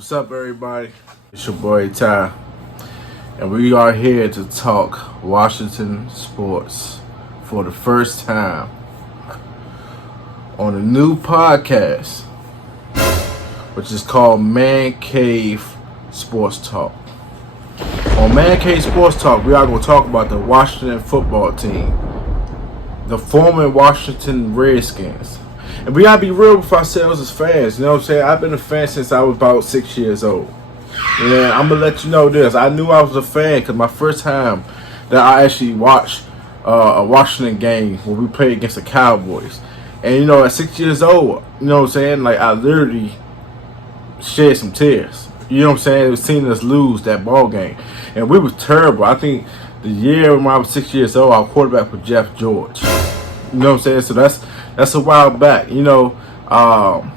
What's up, everybody? It's your boy Ty, and we are here to talk Washington sports for the first time on a new podcast, which is called Man Cave Sports Talk. On Man Cave Sports Talk, we are going to talk about the Washington football team, the former Washington Redskins. And we gotta be real with ourselves as fans. You know what I'm saying? I've been a fan since I was about 6 years old. And I'm gonna let you know this. I knew I was a fan because my first time that I actually watched a Washington game when we played against the Cowboys. And you know, at 6 years old, you know what I'm saying? Like, I literally shed some tears. You know what I'm saying? It was seeing us lose that ball game. And we was terrible. I think the year when I was 6 years old, our quarterback was Jeff George. You know what I'm saying? So that's a while back. You know, I'm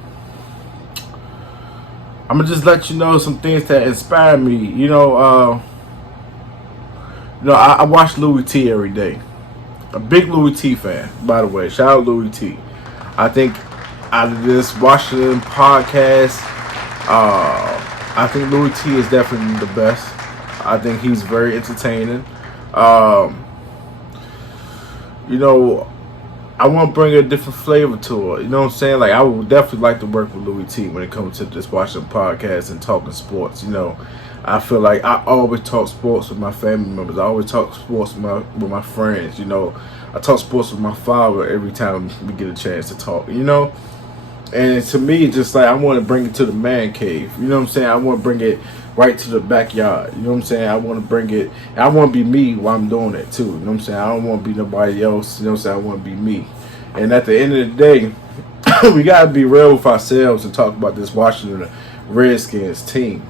gonna just let you know some things that inspire me. You know, I watch Louis T every day. A big Louis T fan, by the way. Shout out Louis T. I think out of this Washington podcast, I think Louis T is definitely the best. I think he's very entertaining. You know, I want to bring a different flavor to it. You know what I'm saying? Like, I would definitely like to work with Louis T when it comes to just watching podcasts and talking sports. You know, I feel like I always talk sports with my family members. I always talk sports with my friends. You know, I talk sports with my father every time we get a chance to talk. You know, and to me, just like I want to bring it to the man cave. You know what I'm saying? I want to bring it right to the backyard. You know what I'm saying? I want to bring it, and I want to be me while I'm doing it too. You know what I'm saying? I don't want to be nobody else. You know what I'm saying? I want to be me. And at the end of the day, we got to be real with ourselves and talk about this Washington Redskins team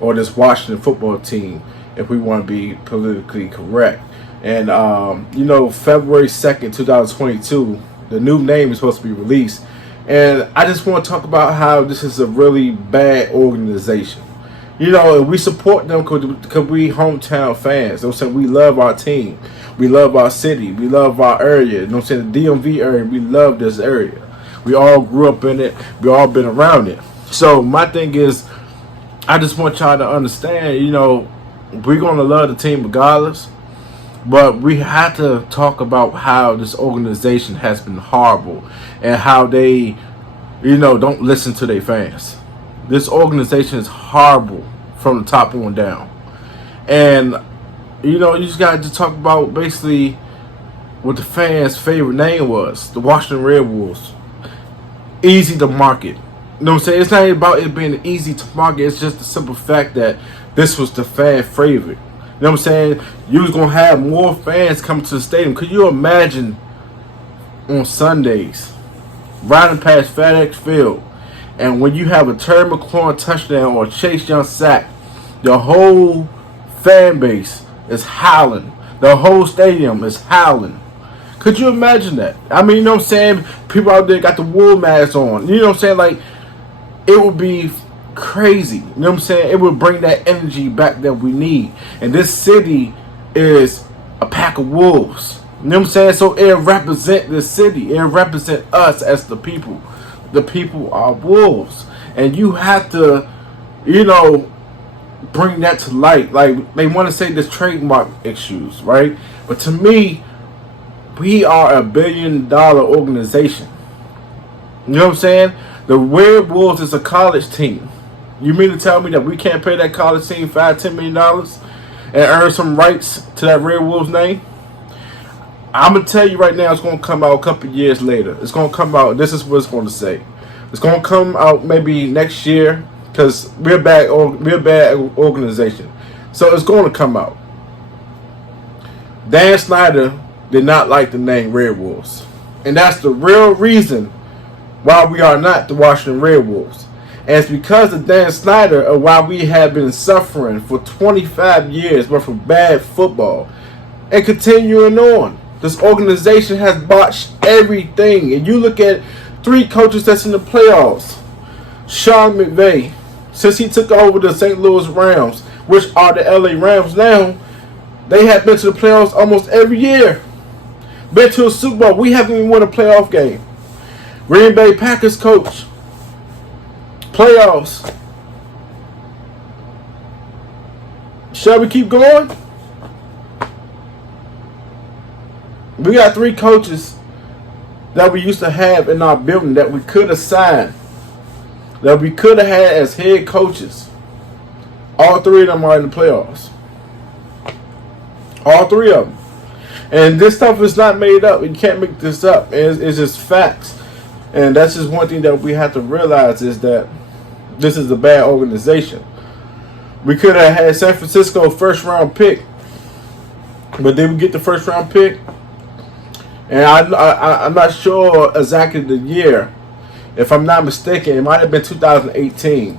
or this Washington football team if we want to be politically correct. And, you know, February 2nd, 2022, the new name is supposed to be released. And I just want to talk about how this is a really bad organization. You know, and we support them because we hometown fans. You know what I'm saying? We love our team. We love our city. We love our area. You know what I'm saying? The DMV area, we love this area. We all grew up in it. We all been around it. So my thing is, I just want y'all to understand, you know, we're going to love the team regardless. But we have to talk about how this organization has been horrible and how they, you know, don't listen to their fans. This organization is horrible from the top on down. And, you know, you just got to talk about basically what the fans' favorite name was. The Washington Red Wolves. Easy to market. You know what I'm saying? It's not even about it being easy to market. It's just the simple fact that this was the fan favorite. You know what I'm saying? You was going to have more fans come to the stadium. Could you imagine on Sundays riding past FedEx Field, and when you have a Terry McLaurin touchdown or a Chase Young sack, the whole fan base is howling. The whole stadium is howling. Could you imagine that? I mean, you know what I'm saying? People out there got the wool masks on. You know what I'm saying? Like, it would be crazy. You know what I'm saying? It would bring that energy back that we need. And this city is a pack of wolves. You know what I'm saying? So it represents the city. It represents us as the people. The people are wolves. And you have to, you know, bring that to light. Like, they want to say there's trademark issues, right? But to me, we are $1 billion organization. You know what I'm saying? The Red Wolves is a college team. You mean to tell me that we can't pay that college team $5-10 million and earn some rights to that Red Wolves name? I'm going to tell you right now, it's going to come out a couple years later. It's going to come out. This is what it's going to say. It's going to come out maybe next year because we're a bad organization. So it's going to come out. Dan Snyder did not like the name Red Wolves. And that's the real reason why we are not the Washington Red Wolves. And it's because of Dan Snyder of why we have been suffering for 25 years worth of bad football and continuing on. This organization has botched everything. And you look at 3 coaches that's in the playoffs. Sean McVay, since he took over the St. Louis Rams, which are the LA Rams now, they have been to the playoffs almost every year. Been to a Super Bowl. We haven't even won a playoff game. Green Bay Packers coach, playoffs. Shall we keep going? We got 3 coaches that we used to have in our building that we could have signed, that we could have had as head coaches. All 3 of them are in the playoffs. All 3 of them. And this stuff is not made up. You can't make this up. It's just facts. And that's just one thing that we have to realize is that this is a bad organization. We could have had San Francisco first round pick, but did we get the first round pick? And I'm not sure exactly the year. If I'm not mistaken, it might have been 2018,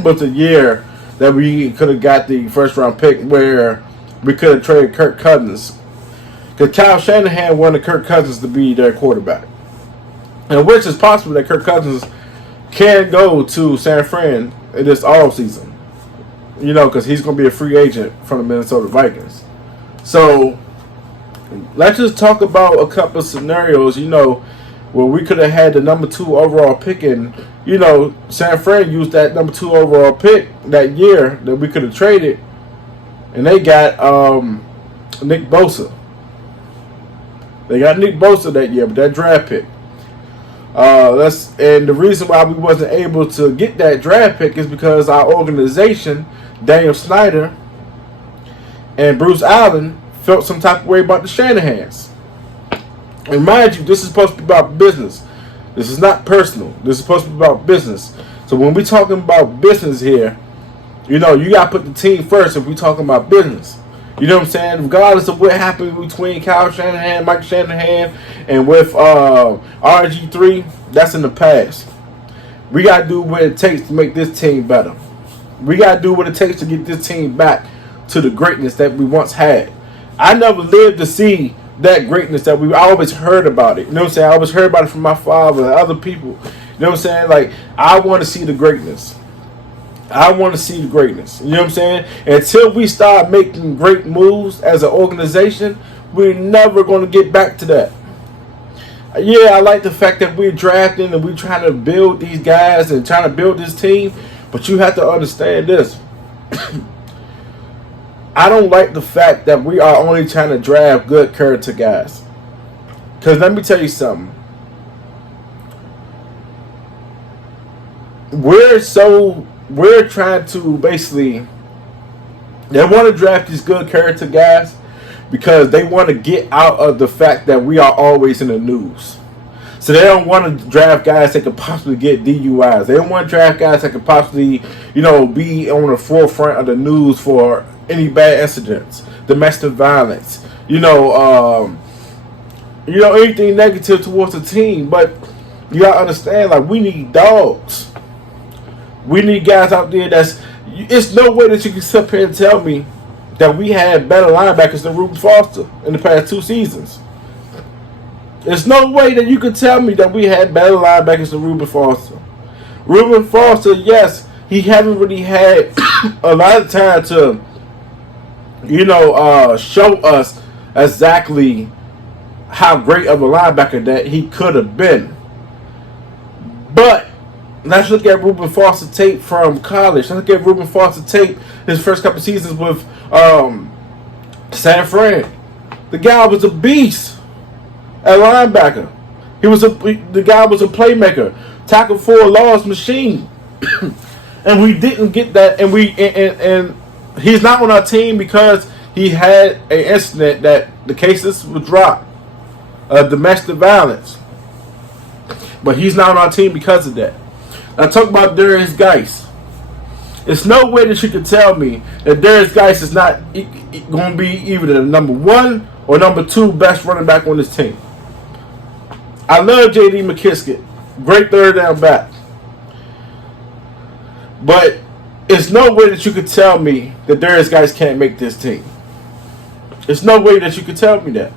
but the year that we could have got the first round pick where we could have traded Kirk Cousins. Because Kyle Shanahan wanted Kirk Cousins to be their quarterback. And which is possible that Kirk Cousins can go to San Fran in this offseason. You know, because he's going to be a free agent from the Minnesota Vikings. So, let's just talk about a couple of scenarios, you know, where we could have had the number 2 overall pick. And, you know, San Fran used that number 2 overall pick that year that we could have traded. And they got Nick Bosa. They got Nick Bosa that year with that draft pick. And the reason why we wasn't able to get that draft pick is because our organization, Daniel Snyder and Bruce Allen, felt some type of way about the Shanahans. And mind you, this is supposed to be about business. This is not personal. This is supposed to be about business. So when we talking about business here, you know, you got to put the team first if we talking about business. You know what I'm saying? Regardless of what happened between Kyle Shanahan, Mike Shanahan, and with RG3, that's in the past. We got to do what it takes to make this team better. We got to do what it takes to get this team back to the greatness that we once had. I never lived to see that greatness that I always heard about it. You know what I'm saying? I always heard about it from my father and other people. You know what I'm saying? Like, I want to see the greatness. I want to see the greatness. You know what I'm saying? Until we start making great moves as an organization, we're never going to get back to that. Yeah, I like the fact that we're drafting and we're trying to build these guys and trying to build this team, but you have to understand this. I don't like the fact that we are only trying to draft good character guys. Because let me tell you something. We're trying to basically, they want to draft these good character guys because they want to get out of the fact that we are always in the news. So they don't want to draft guys that could possibly get DUIs. They don't want to draft guys that could possibly, you know, be on the forefront of the news for any bad incidents, domestic violence, anything negative towards the team. But you gotta understand, like, we need dogs. We need guys out there it's no way that you can sit here and tell me that we had better linebackers than Reuben Foster in the past 2 seasons. There's no way that you can tell me that we had better linebackers than Reuben Foster. Reuben Foster, yes, he haven't really had a lot of time to, show us exactly how great of a linebacker that he could have been. But let's look at Reuben Foster tape from college. Let's look at Reuben Foster tape his first couple seasons with San Fran. The guy was a beast at linebacker. The guy was a playmaker, tackle for a loss machine, and we didn't get that. And he's not on our team because he had an incident that the cases were dropped, domestic violence. But he's not on our team because of that. I talk about Darius Geis. There's no way that you can tell me that Darius Geis is not going to be either the number 1 or number 2 best running back on this team. I love J.D. McKissick. Great third down back. But there's no way that you could tell me that Darius Geis can't make this team. There's no way that you could tell me that.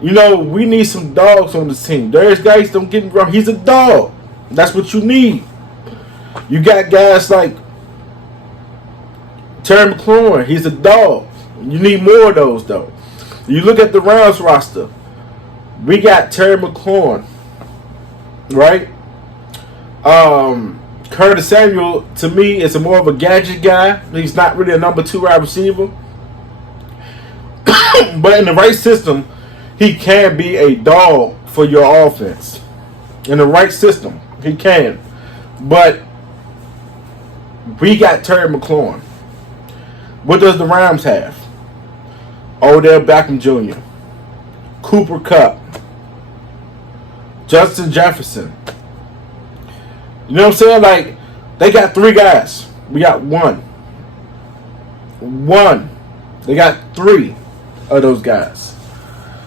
We need some dogs on this team. Darius Geis, don't get me wrong, he's a dog. That's what you need. You got guys like Terry McLaurin. He's a dog. You need more of those, though. You look at the Rams roster. We got Terry McLaurin, right? Curtis Samuel, to me, is more of a gadget guy. He's not really a number 2 wide receiver. But in the right system, he can be a dog for your offense. In the right system, he can. But we got Terry McLaurin. What does the Rams have? Odell Beckham Jr., Cooper Kupp, Justin Jefferson. You know what I'm saying? Like, they got 3 guys. We got one. They got 3 of those guys.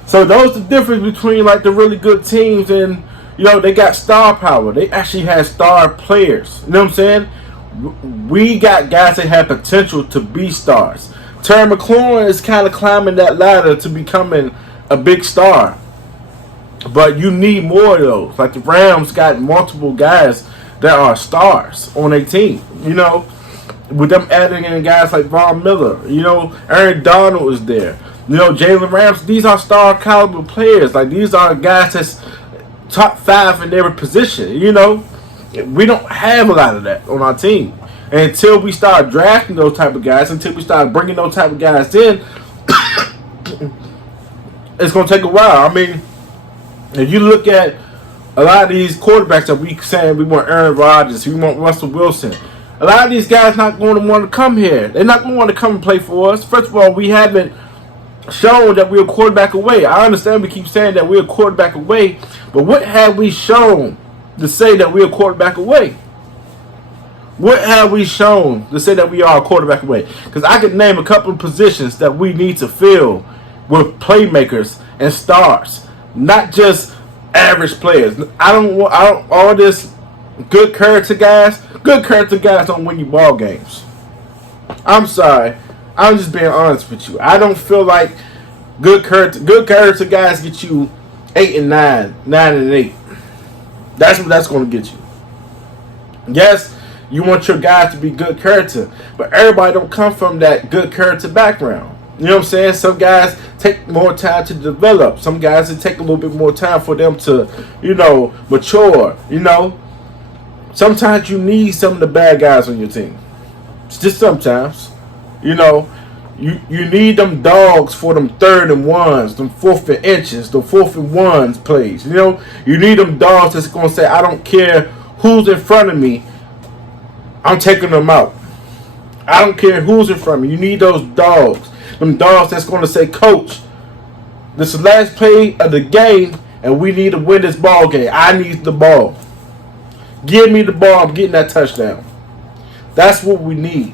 So those are the difference between like the really good teams and, you know, they got star power. They actually have star players. You know what I'm saying? We got guys that have potential to be stars. Terry McLaurin is kind of climbing that ladder to becoming a big star. But you need more of those. Like the Rams got multiple guys that are stars on their team. You know, with them adding in guys like Von Miller. You know, Aaron Donald is there. You know, Jalen Ramsey. These are star caliber players. Like, these are guys that's top 5 in their position. You know, we don't have a lot of that on our team. And until we start drafting those type of guys, until we start bringing those type of guys in, it's going to take a while. I mean, if you look at a lot of these quarterbacks that we saying we want Aaron Rodgers, we want Russell Wilson, a lot of these guys not going to want to come here. They're not going to want to come and play for us. First of all, we haven't shown that we're a quarterback away. I understand we keep saying that we're a quarterback away, but what have we shown to say that we're a quarterback away? What have we shown to say that we are a quarterback away? Because I could name a couple of positions that we need to fill with playmakers and stars, not just average players. I don't want all this good character guys. Good character guys don't win you ball games. I'm sorry. I'm just being honest with you. I don't feel like good character guys get you 8 and 9, 9 and 8. That's what that's going to get you. Yes, you want your guys to be good character, but everybody don't come from that good character background. You know what I'm saying? Some guys take more time to develop. Some guys, it take a little bit more time for them to, you know, mature. You know, sometimes you need some of the bad guys on your team. It's just sometimes. You know, you need them dogs for them 3rd and 1s, them 4th and inches, the 4th and 1s plays. You know, you need them dogs that's going to say, I don't care who's in front of me, I'm taking them out. I don't care who's in front of me. You need those dogs. Them dogs that's going to say, Coach, this is the last play of the game, and we need to win this ball game. I need the ball. Give me the ball. I'm getting that touchdown. That's what we need.